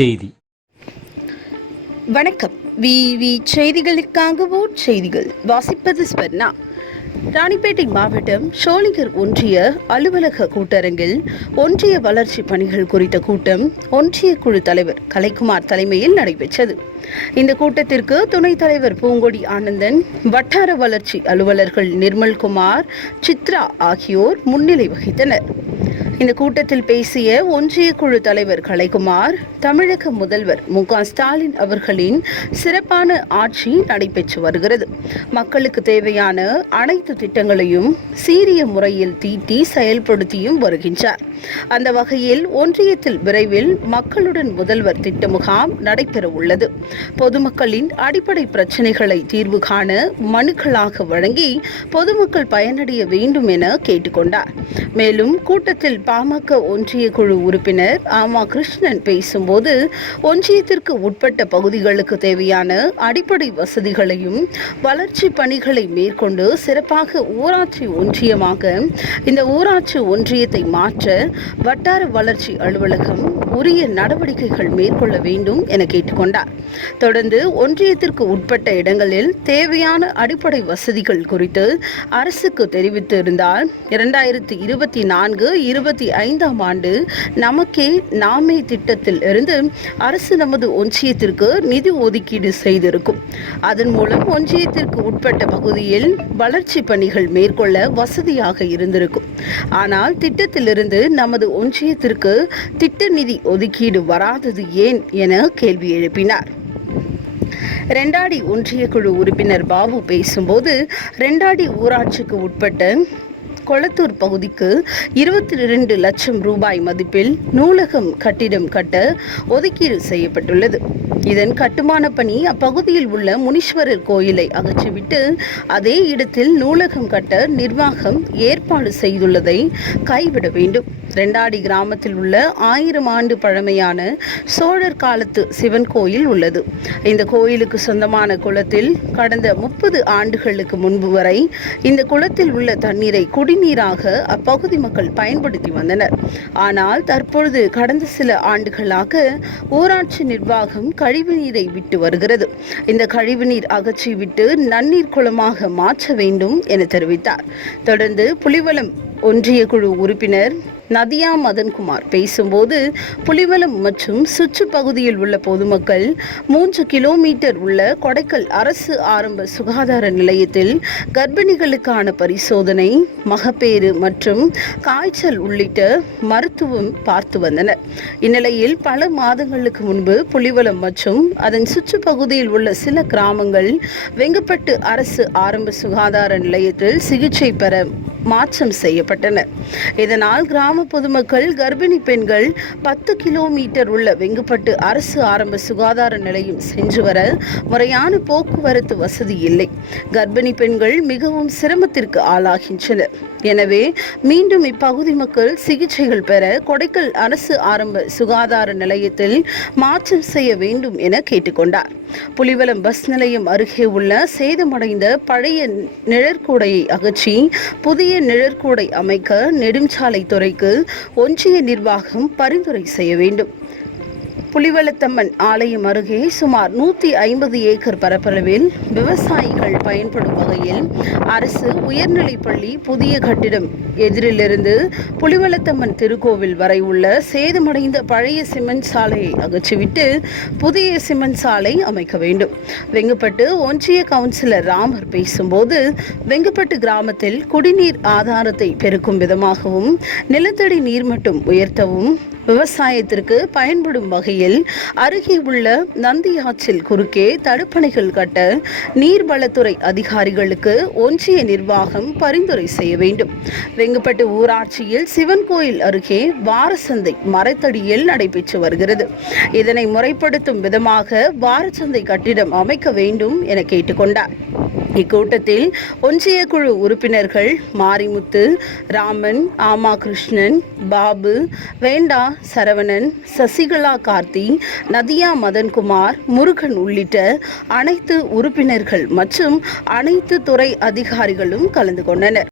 செய்தி. வணக்கம். விவி செய்திகளுக்காக செய்திகளுக்காகவோ செய்திகள். வாசிப்பது ஸ்வர்ணா. ராணிப்பேட்டை மாவட்டம் ஷோலிங்கர் ஒன்றிய அலுவலக கூட்டரங்கில் ஒன்றிய வளர்ச்சி பணிகள் குறித்த கூட்டம் ஒன்றிய குழு தலைவர் கலைக்குமார் தலைமையில் நடைபெற்றது. இந்த கூட்டத்திற்கு துணைத் தலைவர் பூங்கொடி ஆனந்தன் வட்டார வளர்ச்சி அலுவலர்கள் நிர்மல்குமார் சித்ரா ஆகியோர் முன்னிலை வகித்தனர். இந்த கூட்டத்தில் பேசிய ஒன்றிய குழு தலைவர் கலைக்குமார் தமிழக முதல்வர் மு ஸ்டாலின் அவர்களின் சிறப்பான ஆட்சி நடைபெற்று வருகிறது. மக்களுக்கு தேவையான அனைத்து திட்டங்களையும் சீரிய முறையில் தீட்டி செயல்படுத்தியும் வருகின்றார். அந்த வகையில் ஒன்றியத்தில் விரைவில் மக்களுடன் முதல்வர் திட்ட முகாம் நடைபெற உள்ளது. பொதுமக்களின் அடிப்படை பிரச்சனைகளை தீர்வு காண மனுக்களாக வழங்கி பொதுமக்கள் பயனடைய வேண்டும் என கேட்டுக்கொண்டார். மேலும் கூட்டத்தில் பாமக ஒன்றிய குழு உறுப்பினர் ஆமா கிருஷ்ணன் பேசும்போது ஒன்றியத்திற்கு உட்பட்ட பகுதிகளுக்கு தேவையான அடிப்படை வசதிகளையும் வளர்ச்சி பணிகளை மேற்கொண்டு சிறப்பாக ஊராட்சி ஒன்றியமாக இந்த ஊராட்சி ஒன்றியத்தை மாற்ற வட்டார வளர்ச்சி அலுவலகம் உரிய நடவடிக்கைகள் மேற்கொள்ள வேண்டும் என கேட்டுக்கொண்டார். தொடர்ந்து ஒன்றியத்திற்கு உட்பட்ட இடங்களில் தேவையான அடிப்படை வசதிகள் குறித்து அரசுக்கு தெரிவித்திருந்தால் இரண்டாயிரத்தி இருபத்தி நான்கு இருபத்தி ஐந்தாம் ஆண்டு நமக்கே நாமே திட்டத்தில் இருந்து அரசு நமது ஒன்றியத்திற்கு நிதி ஒதுக்கீடு செய்திருக்கும். அதன் மூலம் ஒன்றியத்திற்கு உட்பட்ட பகுதியில் வளர்ச்சி பணிகள் மேற்கொள்ள வசதியாக இருந்திருக்கும். ஆனால் திட்டத்திலிருந்து நமது ஒன்றியத்திற்கு திட்ட நிதி ஒதுக்கீடு வராதது ஏன் என கேள்வி எழுப்பினார். ரெண்டாடி ஒன்றிய குழு உறுப்பினர் பாபு பேசும்போது ரெண்டாடி ஊராட்சிக்கு உட்பட்ட கொளத்தூர் பகுதிக்கு இருபத்தி இரண்டு லட்சம் ரூபாய் மதிப்பில் நூலகம் கட்டிடம் கட்ட ஒதுக்கீடு செய்யப்பட்டுள்ளது. இதன் கட்டுமான பணி அப்பகுதியில் உள்ள முனீஸ்வரர் கோயிலை அகற்றிவிட்டு அதே இடத்தில் நூலகம் கட்ட நிர்வாகம் ஏற்பாடு செய்துள்ளதை கைவிட வேண்டும். ரெண்டாடி கிராமத்தில் உள்ள ஆயிரம் ஆண்டு பழமையான சோழர் காலத்து சிவன் கோயில் உள்ளது. இந்த கோயிலுக்கு சொந்தமான குளத்தில் கடந்த முப்பது ஆண்டுகளுக்கு முன்பு வரை இந்த குளத்தில் உள்ள தண்ணீரை குடிநீராக அப்பகுதி மக்கள் பயன்படுத்தி வந்தனர். ஆனால் தற்பொழுது கடந்த சில ஆண்டுகளாக ஊராட்சி நிர்வாகம் கழிவுநீரை விட்டு வருகிறது. இந்த கழிவுநீர் அகற்றிவிட்டு நன்னீர் குளமாக மாற்ற வேண்டும் என தெரிவித்தார். தொடர்ந்து புலிவலம் ஒன்றிய குழு உறுப்பினர் நதியா மதன்குமார் பேசும்போது புலிவலம் மற்றும் சுற்று பகுதியில் உள்ள பொதுமக்கள் மூன்று கிலோமீட்டர் உள்ள கொடைக்கல் அரசு ஆரம்ப சுகாதார நிலையத்தில் கர்ப்பிணிகளுக்கான பரிசோதனை மகப்பேறு மற்றும் காய்ச்சல் உள்ளிட்ட மருத்துவம் பார்த்து வந்தனர். இந்நிலையில் பல மாதங்களுக்கு முன்பு புலிவலம் மற்றும் அதன் சுற்றுப்பகுதியில் உள்ள சில கிராமங்கள் வெங்கப்பட்டு அரசு ஆரம்ப சுகாதார நிலையத்தில் சிகிச்சை பெற மாற்றம் செய்யப்பட்டனர் இதனால் கிராம பொதுமக்கள் கர்ப்பிணி பெண்கள் பத்து கிலோமீட்டர் உள்ள வெங்குப்பட்டு அரசு ஆரம்ப சுகாதார நிலையம் சென்று வர முறையான போக்குவரத்து வசதி இல்லை. கர்ப்பிணி பெண்கள் மிகவும் சிரமத்திற்கு ஆளாகின்றனர் எனவே மீண்டும் இப்பகுதி மக்கள் சிகிச்சைகள் பெற கொடைக்கல் அரசு ஆரம்ப சுகாதார நிலையத்தில் மாற்றம் செய்ய வேண்டும் என கேட்டுக்கொண்டார். புலிவலம் பஸ் நிலையம் அருகே உள்ள சேதமடைந்த பழைய நிழற்கூடையை அகற்றி புதிய நிழற்கூடை அமைக்க நெடுஞ்சாலைத்துறைக்கு ஒன்றிய நிர்வாகம் பரிந்துரை செய்ய வேண்டும். புலிவெளுத்தம்மன் ஆலயம் அருகே சுமார் நூற்றி ஐம்பது ஏக்கர் பரப்பளவில் விவசாயிகள் பயன்படும் வகையில் அரசு உயர்நிலைப்பள்ளி புதிய கட்டிடம் எதிரிலிருந்து புலிவலத்தம்மன் திருக்கோவில் வரை உள்ள சேதமடைந்த பழைய சிமெண்ட் சாலையை அகற்றிவிட்டு புதிய சிமெண்ட் சாலை அமைக்க வேண்டும். வெங்கப்பட்டு ஒன்றிய கவுன்சிலர் ராமர் பேசும்போது வெங்கப்பட்டு கிராமத்தில் குடிநீர் ஆதாரத்தை பெருக்கும் விதமாகவும் நிலத்தடி நீர்மட்டம் உயர்த்தவும் விவசாயத்திற்கு பயன்படும் வகையில் அருகே உள்ள நந்தி ஆற்றில் குறுக்கே தடுப்பணைகள் கட்ட நீர்வளத்துறை அதிகாரிகளுக்கு ஒன்றிய நிர்வாகம் பரிந்துரை செய்ய வேண்டும். வெங்கப்பட்டு ஊராட்சியில் சிவன் கோயில் அருகே வாரசந்தை மரத்தடியில் நடைபெற்று வருகிறது. இதனை முறைப்படுத்தும் விதமாக வாரச்சந்தை கட்டிடம் அமைக்க வேண்டும் என கேட்டுக்கொண்டார். இக்கூட்டத்தில் ஒன்றிய குழு உறுப்பினர்கள் மாரிமுத்து ராமன் ஆமா கிருஷ்ணன் பாபு வேண்டா சரவணன் சசிகலா கார்த்தி நதியா மதன்குமார் முருகன் உள்ளிட்ட அனைத்து உறுப்பினர்கள் மற்றும் அனைத்து துறை அதிகாரிகளும் கலந்து கொண்டனர்.